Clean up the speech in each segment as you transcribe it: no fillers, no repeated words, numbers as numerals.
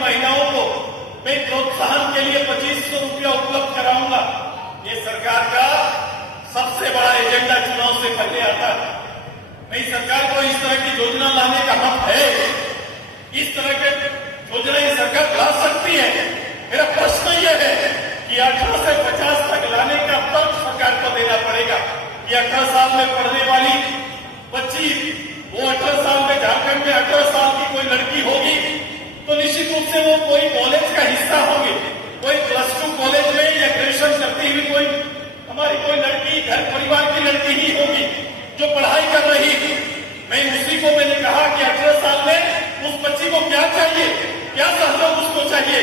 महिलाओं को मैं प्रोत्साहन के लिए 2500 रुपया उपलब्ध कराऊंगा। ये सरकार का सबसे बड़ा एजेंडा चुनाव से पहले आता है। नहीं, सरकार को इस तरह की योजना लाने का हक है, इस तरह के योजना ये सरकार ला सकती है। मेरा प्रश्न यह है कि 18 से 50 तक लाने का तर्क सरकार को देना पड़ेगा कि 18 साल में पढ़ने वाली बच्ची, वो 18 साल में झारखंड में 18 साल की कोई लड़की होगी तो निश्चित रूप से वो कोई कॉलेज का हिस्सा होगी। कोई +2 कॉलेज में या ग्रेजुएशन करती हुई कोई हमारी कोई लड़की घर परिवार की लड़की ही होगी जो पढ़ाई कर रही थी। मैंने कहा कि 18 साल में उस बच्ची को क्या चाहिए, क्या सहयोग उसको चाहिए?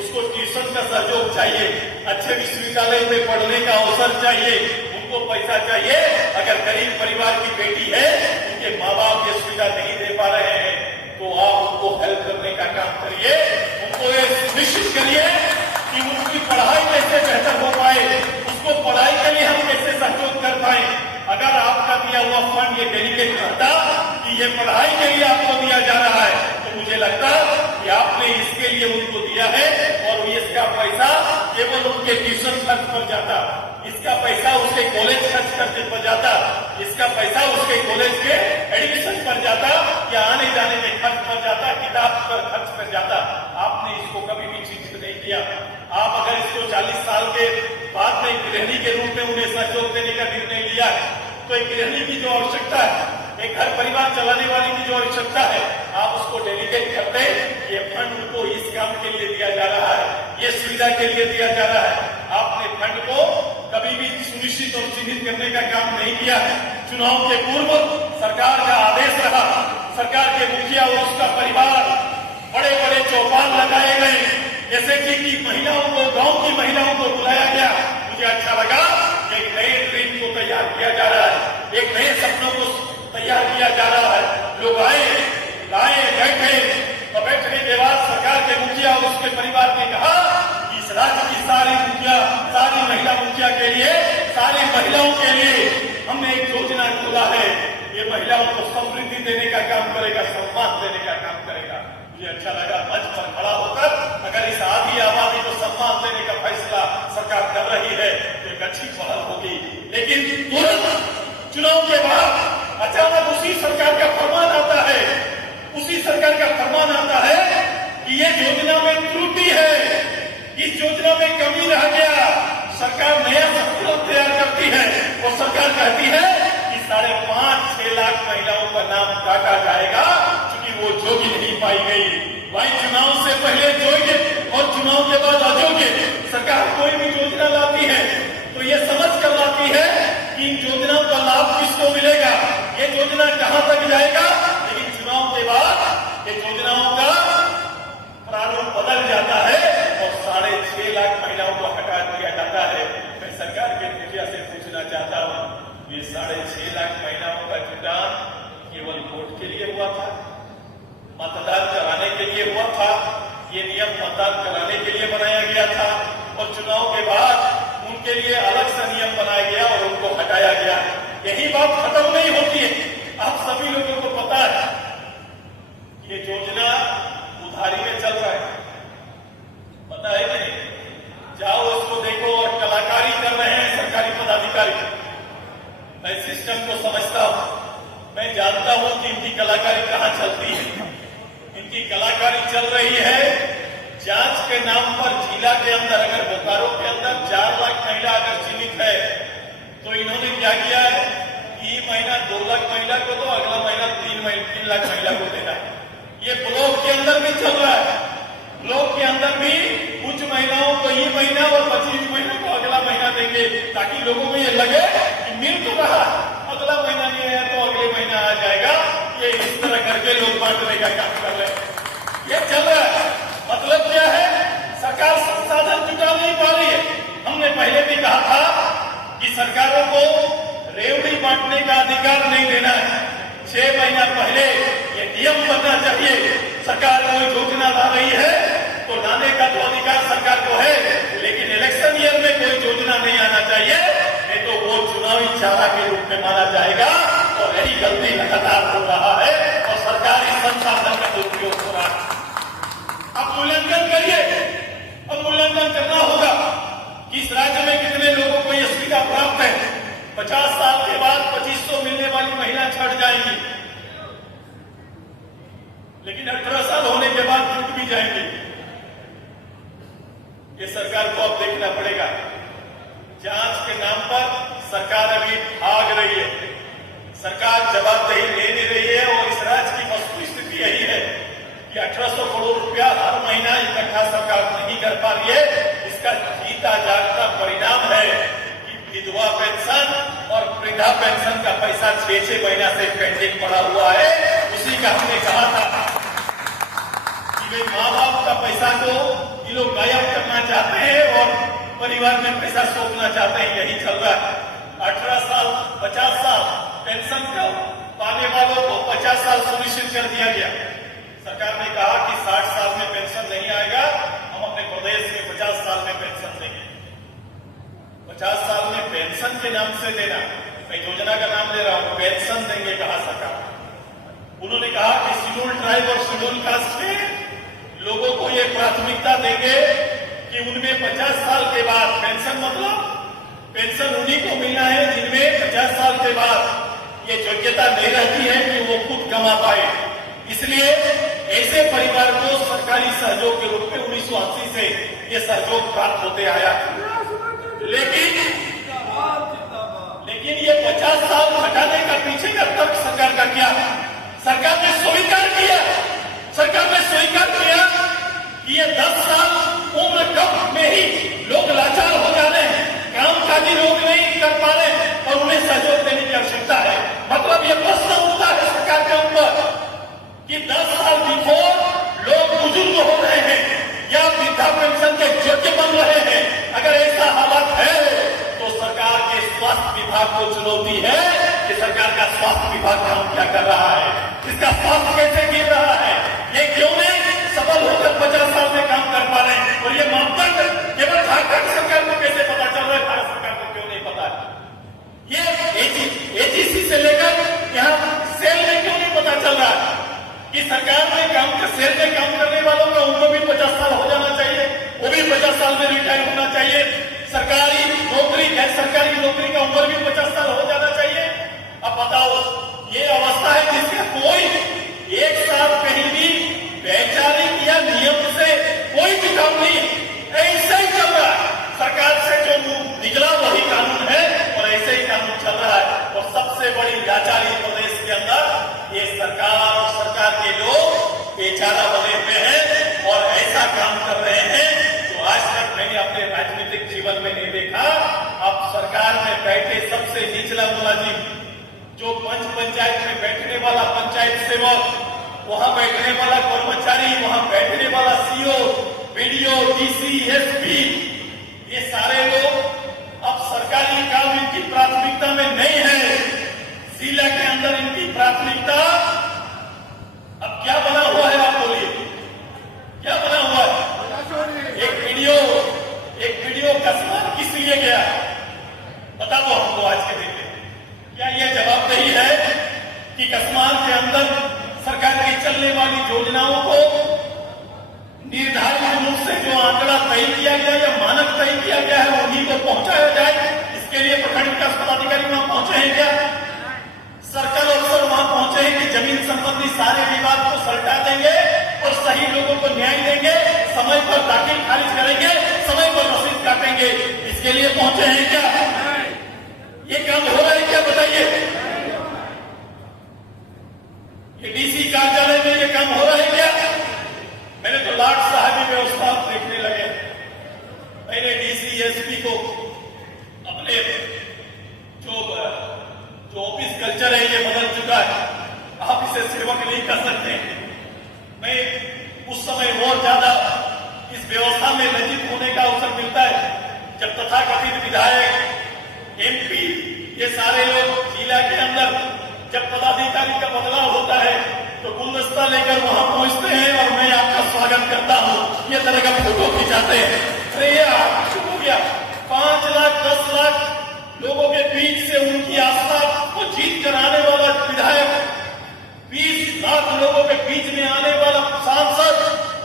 उसको ट्यूशन का सहयोग चाहिए, अच्छे विश्वविद्यालय में पढ़ने का अवसर चाहिए, उनको पैसा चाहिए। अगर गरीब परिवार की बेटी है, उनके माँ बाप ये सुविधा नहीं दे पा रहे हैं, तो आप उनको हेल्प करने का काम करिए, उनको ये सुनिश्चित करिए कि उनकी पढ़ाई कैसे बेहतर हो पाए, उसको पढ़ाई के लिए हम कैसे सहयोग कर पाए। अगर आपका दिया हुआ फंड ये डेलीकेट करता कि ये पढ़ाई के लिए आपको दिया जा रहा है, तो मुझे लगता कि आपने इसके लिए उनको दिया है और इसका पैसा केवल उनके ट्यूशन खर्च पर जाता, इसका पैसा उसके कॉलेज खर्च करने पर जाता, इसका पैसा उसके कॉलेज के एडमिशन पर जाता या आने जाने में खर्च पर जाता, किताब पर खर्च कर जाता। आपने इसको कभी भी चिंतित नहीं किया। आप अगर इसको 40 साल के बाद में गृहिणी के रूप में उन्हें सहयोग देने का निर्णय लिया है, तो एक गृहिणी की जो आवश्यकता है, एक घर परिवार चलाने वाले की जो आवश्यकता है, आप उसको डेलीकेट करते, ये फंड उनको इस काम के लिए दिया जा रहा है, ये सुविधा के लिए दिया जा रहा है। आपने फंड को कभी भी सुनिश्चित और चिन्हित करने का काम नहीं किया है। चुनाव के पूर्व सरकार का आदेश रहा, सरकार के मुखिया और उसका परिवार बड़े बड़े चौपाल लगाए गए, जैसे कि महिलाओं को, गांव की महिलाओं को बुलाया गया। मुझे अच्छा लगा कि एक नए ड्रीम को तैयार किया जा रहा है, एक नए सपनों को तैयार किया जा रहा है। लोग आए, बैठे, तो बैठने के बाद सरकार के मुखिया और उसके परिवार ने कहा कि इस राज्य की सारी मुखिया, सारी महिला मुखिया के लिए, सारी महिलाओं के लिए हमने एक योजना खोला है। ये महिलाओं को समृद्धि देने का काम करेगा, सम्मान देने का काम करेगा। मुझे अच्छा लगा मंच पर खड़ा होकर अगर इस आधी आबादी को सम्मान देने का फैसला सरकार कर रही है तो एक अच्छी पहल होगी। लेकिन तुरंत चुनाव के बाद अचानक उसी सरकार का फरमान आता है, उसी सरकार का फरमान आता है कि ये योजना में त्रुटि है, इस योजना में कमी रह गया। सरकार नया सर्कुलर तैयार करती है और सरकार कहती है कि 5.5-6 लाख महिलाओं का नाम काटा जाएगा क्योंकि वो जोगी नहीं पाई गई। भाई, चुनाव से पहले योग्य और चुनाव के बाद अयोग्य। सरकार कोई भी योजना लाती है तो ये समझ कर लाती है कि इन योजनाओं का लाभ किसको मिलेगा, ये योजना कहां तक जाएगा। लेकिन चुनाव के बाद ये योजनाओं का प्रारूप बदल जाता है और 6.5 लाख महिलाओं को हटा दिया जाता है। मैं सरकार के मुखिया से पूछना चाहता हूं, ये 6.5 लाख महिलाओं का जुटान केवल वोट के लिए हुआ था, मतदान कराने के लिए हुआ था? ये नियम मतदान कराने के लिए बनाया गया था और चुनाव के बाद उनके लिए अलग सा नियम बनाया गया और उनको हटाया गया। यही बात खत्म नहीं होती है। आप सभी लोगों को पता है ये योजना उधारी में चल रहा है, पता है नहीं? जाओ उसको देखो और कलाकारी कर रहे हैं सरकारी पदाधिकारी। मैं सिस्टम को समझता हूं, मैं जानता हूं कि इनकी कलाकारी कहां चलती है। इनकी कलाकारी चल रही है जांच के नाम पर। जिला के अंदर, अगर बोकारो के अंदर 4 लाख महिला अगर जीवित है तो इन्होंने क्या किया है कि महीना 2 लाख महिला को तो अगला महीना 3 लाख महिला को देना है। ये ब्लॉक के अंदर भी चल रहा है। ब्लॉक के अंदर भी कुछ महिलाओं को ये महीना और 25 महीना को अगला महीना देंगे ताकि लोगों को ये लगे कि मिल तो रहा है, अगला महीना नहीं है तो अगले महीना आ जाएगा। ये इस तरह करके लोग बांटने का काम कर रहे हैं। ये चल रहा है। मतलब क्या है? सरकार संसाधन जुटा नहीं पा रही है। हमने पहले भी कहा था कि सरकारों को रेवड़ी बांटने का अधिकार नहीं देना है। 6 महीना पहले ये नियम बनना चाहिए। सरकार कोई योजना ला रही है तो लाने का तो अधिकार सरकार को है, लेकिन इलेक्शन ईयर में कोई योजना नहीं आना चाहिए, नहीं तो वो चुनावी चारा के रूप में माना जाएगा। और यही गलती लगातार हो रहा है और सरकारी संसाधन का दुरुपयोग हो रहा है। अब मूल्य जाएंगी। ये सरकार को अब देखना पड़ेगा। जांच के नाम पर सरकार अभी भाग रही है, सरकार जवाबदेही ले नहीं रही है। और इस राज्य की वस्तु स्थिति यही है कि 1800 करोड़ रुपया हर महीना इकट्ठा सरकार नहीं कर पा रही है। इसका जीता जागता परिणाम है कि विधवा पेंशन और वृद्धा पेंशन का पैसा 6-6 महीना से पेंडिंग पड़ा हुआ है। उसी का हमने कहा था कि वे माँ बाप का पैसा को ये लोग गायब करना चाहते हैं और परिवार में पैसा सौंपना चाहते हैं। यही चल रहा है। 18 साल 50 साल पेंशन को पाने वालों को 50 साल सुनिश्चित कर दिया गया। सरकार ने कहा कि 60 साल में पेंशन नहीं आएगा, हम अपने प्रदेश में 50 साल में पेंशन देंगे। 50 साल में पेंशन के नाम से देना, मैं योजना का नाम ले रहा हूं, पेंशन देंगे कहा सरकार। उन्होंने कहा कि शेड्यूल ट्राइब और शेड्यूल कास्ट के लोगों को ये प्राथमिकता देंगे कि उनमें 50 साल के बाद पेंशन, मतलब पेंशन उन्हीं को मिलना है जिनमें 50 साल के बाद ये योग्यता नहीं रहती है कि वो खुद कमा पाए। इसलिए ऐसे परिवार को सरकारी सहयोग के रूप में 1980 से ये सहयोग प्राप्त होते आया। लेकिन ये 50 साल हटाने का पीछे का तर्क सरकार का क्या? सरकार ने स्वीकार किया कि ये 10 साल उम्र कम में ही लोग लाचार हो जा रहे हैं, कामकाजी लोग नहीं कर पा रहे और उन्हें सहयोग देने की आवश्यकता है। मतलब ये प्रश्न उठता है सरकार के ऊपर कि 10 साल बिफोर लोग बुजुर्ग हो रहे हैं या वृद्धा पेंशन के योग्य बन रहे हैं। अगर ऐसा हालात है तो सरकार के स्वास्थ्य विभाग को चुनौती है कि सरकार का स्वास्थ्य विभाग काम क्या कर रहा है, इसका स्वास्थ्य कैसे गिर रहा है, ये क्यों नहीं सफल होकर 50 साल में काम कर पा रहे हैं। और ये मापदंड केवल झारखंड सरकार को कैसे पता चल रहा है, भारत सरकार को क्यों नहीं पता? ये एजीसी से लेकर यहाँ सेल में क्यों नहीं पता चल रहा है कि सरकार में सेल में काम करने वालों का उम्र भी 50 साल हो जाना चाहिए, वो भी 50 साल में रिटायर होना चाहिए। सरकारी नौकरी, गैर सरकारी नौकरी का उम्र भी 50 साल हो जाना चाहिए। अब बताओ, ये अवस्था है जिसका कोई एक साल कहीं भी वैचारिक या नियम से कोई भी काम नहीं है, ऐसा ही चल रहा है। सरकार से जो निकला वही कानून है और ऐसे ही कानून चल रहा है। और सबसे बड़ी लाचारी प्रदेश के अंदर ये सरकार और सरकार के लोग बेचारा बने हुए हैं और ऐसा काम कर रहे हैं जो आज तक मैंने अपने राजनीतिक जीवन में नहीं देखा। अब सरकार में बैठे सबसे निचला मुलाजिम, जो पंचायत में बैठने वाला पंचायत सेवक, वहां बैठने वाला कर्मचारी, वहां बैठने वाला सीओ, बीडीओ, डीसी, एसपी, ये सारे लोग अब सरकारी काम इनकी प्राथमिकता में नहीं है। जिला के अंदर इनकी प्राथमिकता अब क्या बना हुआ है, आप बोलिए क्या बना हुआ है? एक वीडियो कसमान किस लिए गया, बता दो हमको आज के दिन में। क्या यह जवाबदेही है कि कसमान के अंदर सरकार की चलने वाली योजनाओं को निर्धारित रूप से जो आंकड़ा तय किया गया या मानक तय किया गया है उन्हीं को पहुंचाया जाए? इसके लिए प्रखंड विकास पदाधिकारी वहां पहुंचे हैं क्या? सर्कल अफसर वहां पहुंचे हैं कि जमीन संबंधी सारे विवाद को सलटा देंगे और सही लोगों को न्याय देंगे, समय पर दाखिल खारिज करेंगे, समय पर रसीद काटेंगे? इसके लिए पहुंचे हैं क्या? ये काम हो रहा है क्या, बताइए? ये डीसी कार्यालय में ये काम हो रहा है क्या? मैंने तो लाट साहबी व्यवस्था देखने लगे। मैंने डीसी एसपी को अपने जो ऑफिस कल्चर है ये बदल चुका है, आप इसे सेवक नहीं कर सकते। मैं उस समय बहुत ज्यादा इस व्यवस्था में लज्जित होने का अवसर मिलता है जब तथाकथित विधायक, एमपी, ये सारे लोग जिला के अंदर जब पदाधिकारी का बदलाव होता है तो गुलदस्ता लेकर वहां पहुंचते हैं और मैं आपका स्वागत करता हूं, ये तरह का फोटो खिंचाते हैं। अरे ये चुप हो गया। 5 लाख 10 लाख लोगों के बीच से उनकी आस्था को जीत कर आने वाला विधायक, 20 लाख लोगों के बीच में आने वाला सांसद,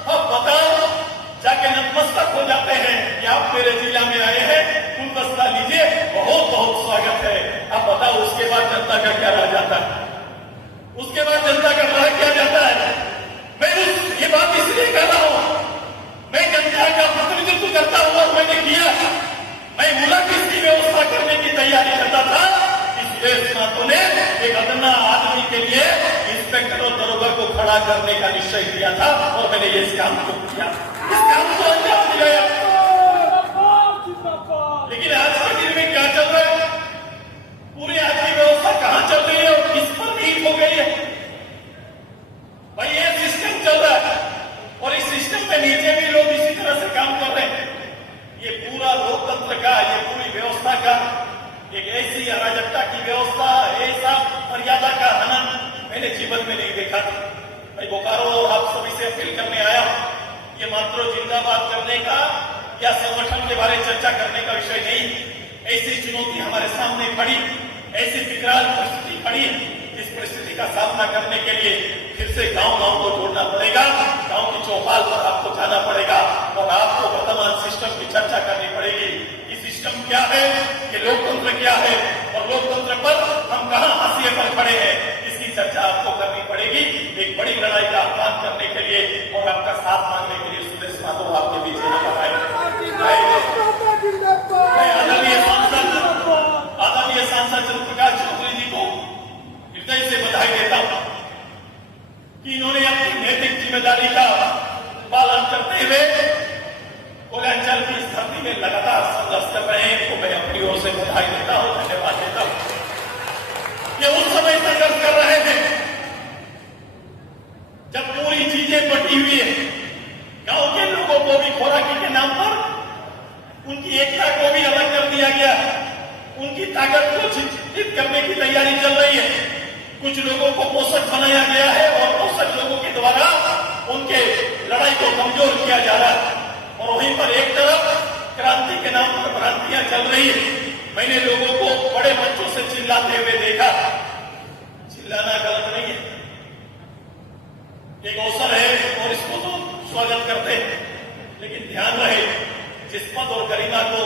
अब बताओ जाके नतमस्तक हो जाते हैं कि आप मेरे जिला में आए हैं, गुलदस्ता लीजिए, बहुत बहुत स्वागत है। अब बताओ उसके बाद जनता का क्या रह जाता है? उसके बाद जनता का रह क्या जाता है? मैं ये बात इसलिए कर रहा हूं मैं मुल्क इसकी व्यवस्था करने की तैयारी करता था कि सुरेश महतो ने एक अदना आदमी के लिए इंस्पेक्टर और दरोगा को खड़ा करने का निश्चय किया था और मैंने इस काम को किया, इस काम को अंजाम दिलाया। लेकिन आज के दिन में क्या चल रहा है? पूरी आज की व्यवस्था कहां चल रही है और किस पर नींव हो गई है? भाई ये सिस्टम चल रहा है और इस सिस्टम में नीचे भी लोग इसी तरह से काम कर रहे हैं। ये पूरा लोकतंत्र का, ये पूरी व्यवस्था का एक ऐसी अराजकता की व्यवस्था, ऐसा मर्यादा का हनन मैंने जीवन में नहीं देखा था। मैं बोकारो और आप सभी से अपील करने आया हूं, ये मात्र जिंदाबाद करने का या संगठन के बारे में चर्चा करने का विषय नहीं। ऐसी चुनौती हमारे सामने खड़ी, ऐसी विकराल परिस्थिति खड़ी, इस परिस्थिति का सामना करने के लिए फिर से गांव-गांव को जोड़ना पड़ेगा, गांव की चौपाल पर आपको जाना पड़ेगा और आपको वर्तमान सिस्टम की चर्चा करनी पड़ेगी। ये सिस्टम क्या है, ये लोकतंत्र क्या है और लोकतंत्र पर हम कहां हाशिए पर खड़े हैं, इसकी चर्चा आपको करनी पड़ेगी। एक बड़ी लड़ाई का आह्वान करने के लिए और आपका साथ मांगने के लिए सुरेश महतो आपके बीच में आदरणीय सांसद चंद्रप्रकाश चौधरी जी को हृदय से बधाई देता हूं कि इन्होंने अपनी नैतिक जिम्मेदारी का पालन करते हुए कोयलांचल की इस धरती में लगातार संघर्ष कर रहे हैं, तो मैं अपनी ओर से बधाई देता हूं, धन्यवाद देता हूं। ये उस समय संघर्ष कर रहे थे जब पूरी चीजें बटी हुई है, गांव के लोगों को भी खोराकी के नाम पर उनकी एकता को भी अलग कर दिया गया, उनकी ताकत को चिन्हित करने की तैयारी चल रही है। कुछ लोगों को पोषक बनाया गया है और पोषक लोगों के द्वारा उनके लड़ाई को कमजोर किया जा रहा है और वहीं पर एक तरफ क्रांति के नाम पर भ्रांतियां चल रही है। मैंने लोगों को बड़े मंचों से चिल्लाते हुए देखा, चिल्लाना गलत नहीं है, एक अवसर है और इसको तो स्वागत करते हैं, लेकिन ध्यान रहे जिस पद और गरिमा को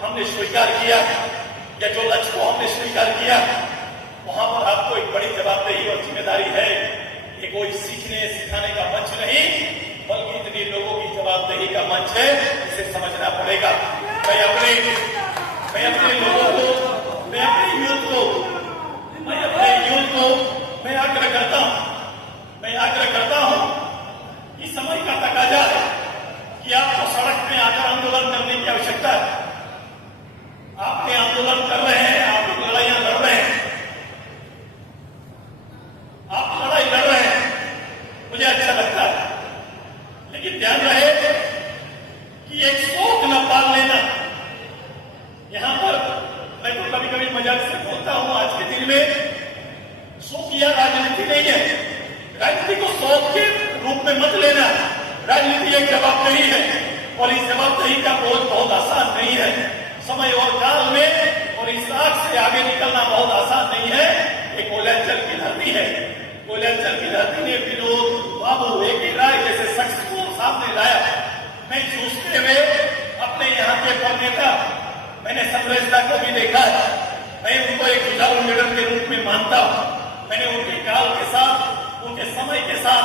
हमने स्वीकार किया या जो लक्ष्य को हमने स्वीकार किया, वहां पर आपको एक बड़ी जवाबदेही और जिम्मेदारी है। ये कोई सीखने सिखाने का मंच नहीं, बल्कि इतने लोगों की जवाबदेही का मंच है, इसे समझना पड़ेगा। मैं अपने लोगों को, मैं अपने यूथ को मैं आग्रह करता हूं कि समय का तकाजा है कि आपको सड़क में आकर आंदोलन करने की आवश्यकता है। आपने आंदोलन कर रहे हैं, आप लड़ाइयां लड़ रहे हैं, आप लड़ाई लड़ रहे हैं, मुझे अच्छा लगता है, लेकिन ध्यान रहे कि एक सोच न पाल लेना। यहां पर मैं तो कभी कभी मजाक से बोलता हूं, आज के दिन में शौकिया राजनीति नहीं है, राजनीति को शौक के रूप में मत लेना। राजनीति एक जवाबदेही है और इस जवाबदेही का बोझ बहुत आसान नहीं है। समय और काल में और इस आग से आगे निकलना बहुत आसान नहीं है। ये कोयलांचल की धरती है, कोयलांचल की धरती ने विनोद बाबू एक राय जैसे शख्स को सामने लाया। मैं सोचते हुए अपने यहाँ के पर नेता, मैंने समरेशदा को भी देखा है, मैं उनको एक जुझारू लीडर के रूप में मानता हूँ। मैंने उनके काल के साथ, उनके समय के साथ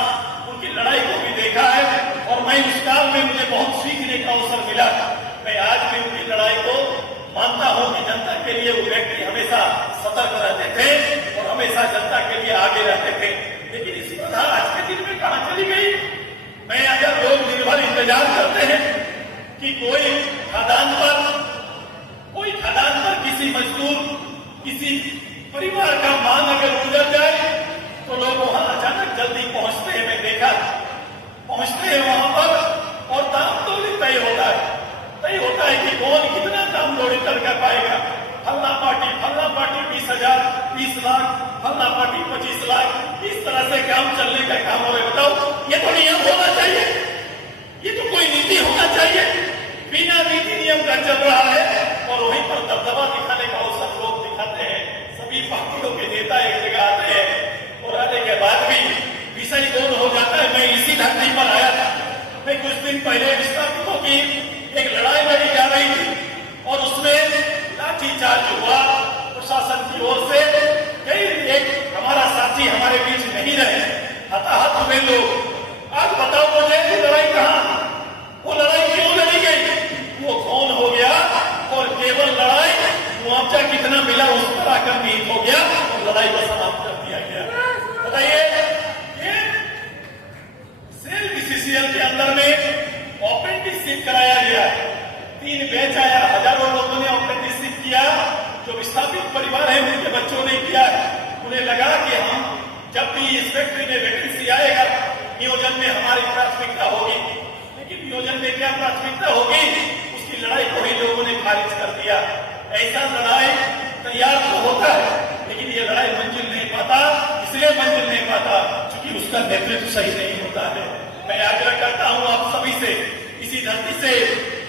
उनकी लड़ाई को भी देखा है और मैं उस काल में मुझे बहुत सीखने का अवसर मिला। मैं आज भी उनकी लड़ाई को मानता हूं कि जनता के लिए वो व्यक्ति हमेशा सतर्क रहते थे और हमेशा जनता के लिए आगे रहते थे। लेकिन इस प्रथा आज के दिन में कहां चली गई? मैं अगर लोग दिन भर इंतजार करते हैं कि कोई खदान पर किसी मजदूर, किसी परिवार का मांग अगर गुजर जाए तो लोग वहां अचानक जल्दी पहुंचते हैं। मैं देखा पहुंचते हैं वहां पर और दाम दौड़ी तय होता है कि कौन कितना दाम दौड़ी कर पाएगा। फलना पार्टी 20,000, 20 लाख, फलना पार्टी 25 लाख, इस तरह से काम चलने का काम हो रहा है। बताओ, ये तो नियम होना चाहिए, ये तो कोई नीति होना चाहिए। बिना नीति नियम का चल रहा है और वहीं पर दबदबा दिखाने का अवसर लोग दिखाते हैं। सभी पार्टियों के नेता एक जगह आते हैं और आने के बाद भी विषय कौन हो जाता है। मैं इसी धरती पर आया था, मैं कुछ दिन पहले विस्थापितों की एक लड़ाई लड़ी जा रही थी और उसमें लाठीचार्ज हुआ प्रशासन की ओर से। कई एक हमारा साथी हमारे बीच नहीं रहे, हताहत हुए लोग। आज बताओ मुझे लड़ाई कहां, वो लड़ाई क्यों लड़ी गई, वो कौन हो गया? और केवल लड़ाई को समाप्त कर दिया गया। बताइए, ये सेल बीसीसीएल के अंदर में अप्रेंटिसशिप कराया गया, 3 बैच आया, हजारों लोगों ने अप्रेंटिसशिप किया। जो विस्थापित परिवार है उनके बच्चों ने किया। उन्हें लगा कि हम जब भी इस फैक्ट्री में वैकेंसी आएगा, नियोजन में हमारी प्राथमिकता होगी। लेकिन नियोजन में क्या प्राथमिकता होगी, उसकी लड़ाई को ही लोगों ने खारिज कर दिया। ऐसा लड़ाई तैयार तो होता है, लेकिन ये लड़ाई मंजिल नहीं पाता। इसलिए मंजिल नहीं पाता क्योंकि उसका नेतृत्व सही नहीं होता है। मैं आग्रह करता हूं आप सभी से, इसी धरती से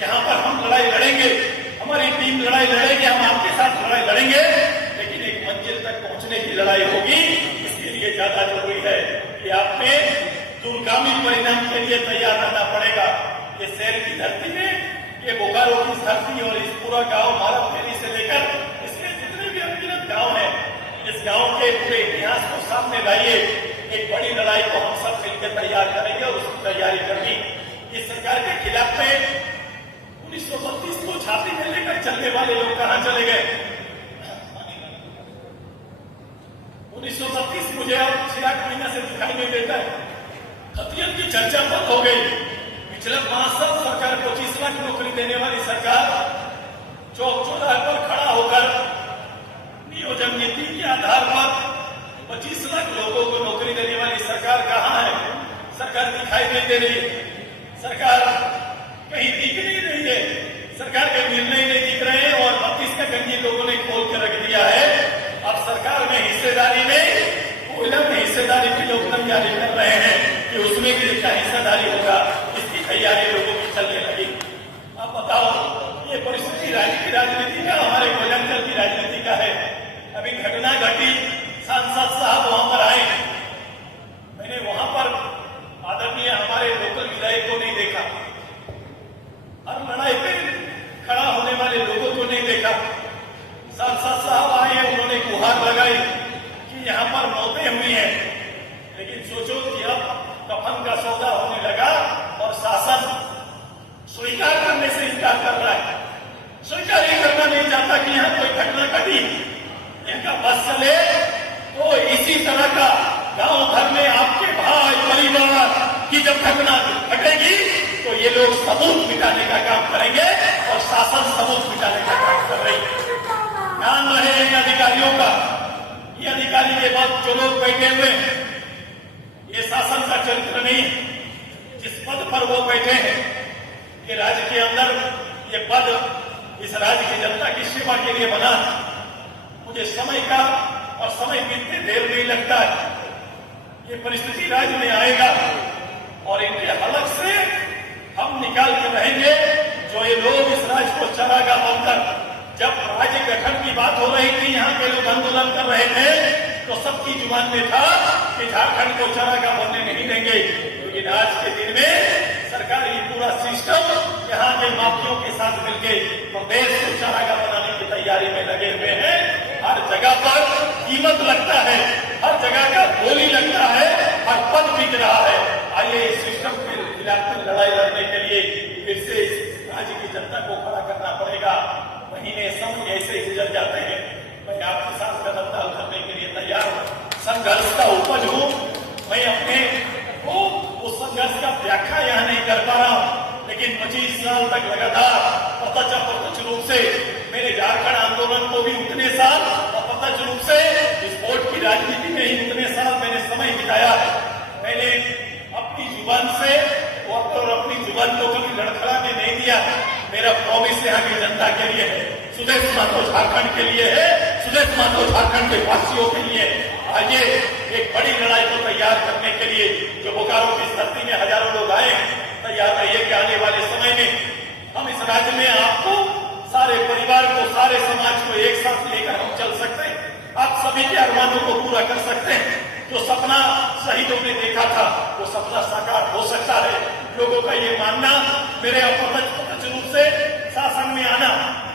यहाँ पर हम लड़ाई लड़ेंगे, हमारी टीम लड़ाई लड़ेगी, हम आपके साथ लड़ाई लड़ेंगे, लेकिन एक मंजिल तक पहुंचने की लड़ाई होगी। इसके लिए ज्यादा जरूरी है कि आपने दूरगामी परिणाम के लिए तैयार रहना पड़ेगा। ये शहर की धरती में, ये बोकारो की धरती और इस पूरा गांव भारत फैली से लेकर इसके जितने भी अनगिनत गांव हैं, इस गांव के पूरे इतिहास को सामने लाइए। एक बड़ी लड़ाई को हम सब मिलकर तैयार करेंगे और उसकी तैयारी करनी। इस सरकार के खिलाफ में 1932 को छाती में लेकर चलने वाले लोग कहां चले गए? 1932 मुझे अब 6 महीना से दिखाई नहीं देता है। खतियत की चर्चा बंद हो गई। पिछले 5 साल सरकार 25 लाख नौकरी देने वाली सरकार चौक चौराहे पर खड़ा होकर नियोजन नीति के आधार पर 25 लाख लोगों को नौकरी देने वाली सरकार कहां है? सरकार दिखाई नहीं दे रही है। सरकार कहीं दिख नहीं रही है। सरकार के निर्णय नहीं दिख रहे हैं और 32 का गंजी लोगों ने खोल के रख दिया है। अब सरकार में हिस्सेदारी नहीं, कोयला में हिस्सेदारी की लोग तैयारी कर रहे हैं कि उसमें किसका हिस्सेदारी होगा, इसकी तैयारी लोगों की चलने लगी। अब बताओ, ये परिस्थिति राज्य की राजनीति का, हमारे कोयलांचल की राजनीति का है। अभी घटना घटी, सांसद साहब वहां पर आए, मैंने वहां पर आदरणीय हमारे लोकल विधायक को नहीं देखा, हर लड़ाई पे खड़ा होने वाले लोगों को नहीं देखा। सांसद साहब आए, उन्होंने गुहार लगाई कि यहाँ पर मौतें हुई हैं, लेकिन सोचो कि अब कफन का सौदा होने लगा और शासन स्वीकार करने से इनकार कर रहा है। स्वीकार ये करना नहीं चाहता कि यहाँ कोई घटना घटी। इनका बस चले तो इसी तरह का गांव भर में आपके भाई परिवार की जब घटना घटेगी तो ये लोग सबूत मिटाने का काम करेंगे और शासन सबूत मिटाने का काम कर रही है। ध्यान रहे इन अधिकारियों का। ये अधिकारी के बाद जो लोग बैठे हुए हैं, ये शासन का चरित्र नहीं। जिस पद पर वो बैठे हैं, ये राज्य के अंदर ये पद इस राज्य की जनता की सेवा के लिए बना। मुझे समय का और समय बीतने देर नहीं लगता है। ये परिस्थिति राज्य में आएगा और इनके हलक से हम निकाल के रहेंगे जो ये लोग इस राज्य को चरागा बनकर, जब राज्य गठन की बात हो रही थी, यहाँ के लोग आंदोलन कर रहे थे, तो सबकी जुबान में था कि झारखंड को चरागा बनने नहीं देंगे। लेकिन आज के दिन में सरकार ये पूरा सिस्टम यहाँ के माफियों के साथ मिलकर प्रदेश को चरागा बनाने की तैयारी में लगे हुए हैं। हर जगह पर कीमत लगता है, हर जगह का बोली लगता है, हर पद बिक रहा है। आइए इस सिस्टम के खिलाफ लड़ाई लड़ने के लिए फिर से इस राज्य की जनता को खड़ा करना पड़ेगा। महीने समय ऐसे ही गुजर जाते हैं। मैं आपके साथ कदम ताल करने के लिए तैयार हूँ। संघर्ष का उपज हूँ मैं। अपने को उस संघर्ष का व्याख्या यहाँ नहीं कर पा रहा हूँ, लेकिन 25 साल तक लगातार प्रत्यक्ष रूप से मेरे झारखंड आंदोलन को भी उतने साल और प्रत्यक्ष रूप से इस वोट की राजनीति में ही उतने साल मैंने समय बिताया है। मैंने अपनी जुबान से और अपनी जुबान को कभी लड़खड़ाने नहीं दिया। मेरा प्रॉमिस यहाँ की जनता के लिए है, सुदेश माधो झारखंड के लिए है, सुदेश माधो झारखंड के वासियों के लिए। आइए एक बड़ी लड़ाई को तैयार करने के लिए जो बोकारो की धरती में हजारों लोग आए हैं, तैयार रहिए कि आने वाले समय में हम इस राज्य में आपको, सारे परिवार को, सारे समाज को एक साथ लेकर हम चल सकते हैं। आप सभी के अरमानों को पूरा कर सकते हैं। जो सपना शहीदों ने देखा था वो सपना साकार हो सकता है। लोगों का ये मानना, मेरे अप्रत्यक्ष रूप से शासन में आना,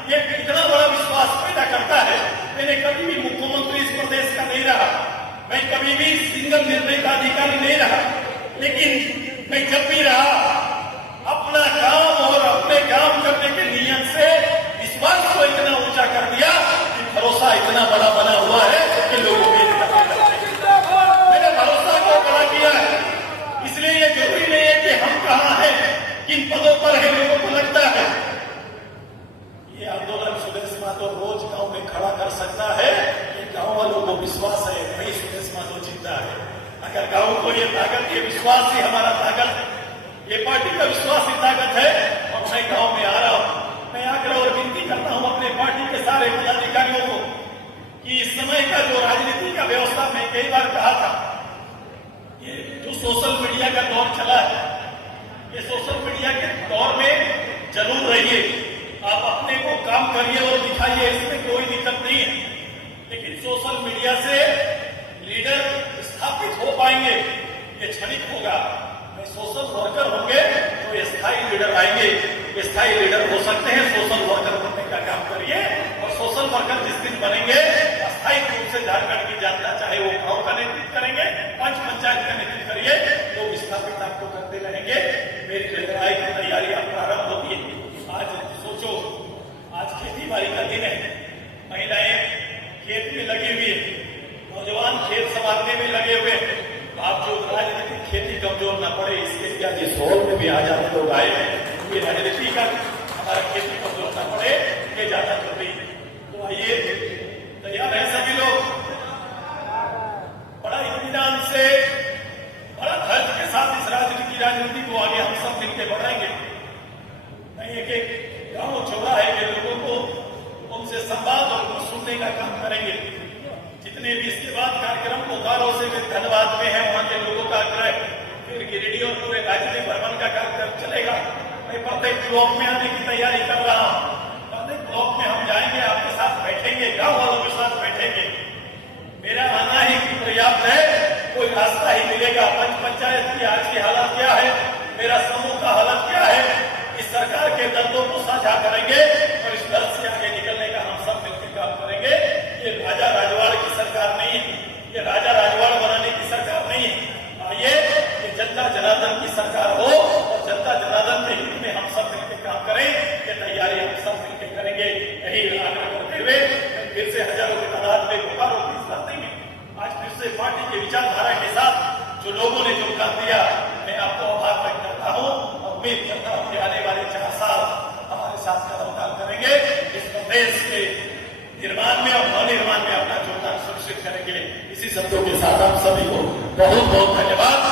ये इतना बड़ा विश्वास पैदा करता है। मैंने कभी भी मुख्यमंत्री इस प्रदेश का नहीं रहा, मैं कभी भी सिंगल निर्णय का अधिकारी नहीं रहा, लेकिन मैं जब भी रहा अपना काम और अपने काम करने के नियत से विश्वास को इतना ऊंचा कर दिया कि भरोसा इतना बड़ा बना हुआ है कि लोगों की सोचा है। अगर गांव को ये ताकत, ये विश्वास ही हमारा ताकत है, ये पार्टी का विश्वास ही ताकत है। और मैं गांव में आ रहा हूं, मैं आग्रह और विनती करता हूं अपने पार्टी के सारे पदाधिकारियों को कि इस समय का जो राजनीति का व्यवस्था, मैं कई बार कहा था, ये जो सोशल मीडिया का दौर चला है, ये सोशल मीडिया के दौर में जरूर रहिए, आप अपने को काम करिए और दिखाइए, इसमें कोई दिक्कत नहीं है। लेकिन सोशल मीडिया से लीडर स्थापित हो पाएंगे, ये क्षणिक होगा। मैं सोशल वर्कर होंगे तो ये स्थायी लीडर आएंगे, ये स्थायी लीडर हो सकते हैं। सोशल वर्कर बनने का काम करिए और सोशल वर्कर जिस दिन बनेंगे, अस्थायी रूप से झारखंड की जनता, चाहे वो गांव का नेतृत्व करेंगे, पंच पंचायत का नेतृत्व करिए, लोग स्थापित आपको करते रहेंगे। मेरी लड़ाई की तैयारी अब प्रारंभ होती है। आज सोचो, आज खेती बाड़ी का दिन है, महिलाएं खेत में लगी हुई है, नौजवान खेत संभालने में लगे हुए हैं। आप जो राजनीतिक खेती कमजोर न पड़े, इसके लिए आज इस हॉल में भी आज आप लोग आए हैं, ये राजनीति का हमारा खेती कमजोर न पड़े, ये ज्यादा जरूरी है। तो आइए, तैयार है सभी लोग, बड़ा इत्मीनान से, बड़ा धैर्य के साथ इस राजनीति को आगे हम सब मिलकर बढ़ाएंगे। नहीं एक एक गांव चौराहे के लोगों को उनसे संवाद और उनको सुनने का काम करेंगे। जितने भी इसके बाद कार्यक्रम बोकारो से भी धन्यवाद में है, वहां के लोगों का आग्रह, फिर गिरिडीह और पूरे राज्य में भ्रमण का कार्यक्रम चलेगा। मैं प्रत्येक ब्लॉक में आने की तैयारी कर रहा हूं। प्रत्येक ब्लॉक में हम जाएंगे, आपके साथ बैठेंगे, गांव वालों के साथ बैठेंगे। मेरा मानना है कि पर्याप्त है, कोई रास्ता ही मिलेगा। पंच पंचायत की आज की हालत क्या है, मेरा समूह का हालत क्या है, इस सरकार के दर्दों को साझा करेंगे और इस दर्द से आगे निकलने का हम सब मिलकर काम करेंगे। ये राजा राजवाड़ की सरकार नहीं है, ये राजा राजवाड़ बनाने की सरकार नहीं है। आइए, ये जनता जनार्दन की सरकार हो और जनता जनार्दन के हित में हम सब मिलकर काम करें। ये तैयारी हम सब मिलकर करेंगे, यही आग्रह करते हुए फिर से हजारों की तादाद में बोकारो की इस धरती में आज फिर से पार्टी के विचारधारा के साथ जो लोगों ने योगदान दिया, मैं आपको आभार व्यक्त करता हूँ। उम्मीद करता हूँ कि आने वाले 4 साल हमारे साथ कदम उठान करेंगे, इस प्रदेश के निर्माण में और नवनिर्माण में अपना योगदान सुनिश्चित करेंगे। इसी शब्दों के साथ आप सभी को बहुत बहुत धन्यवाद।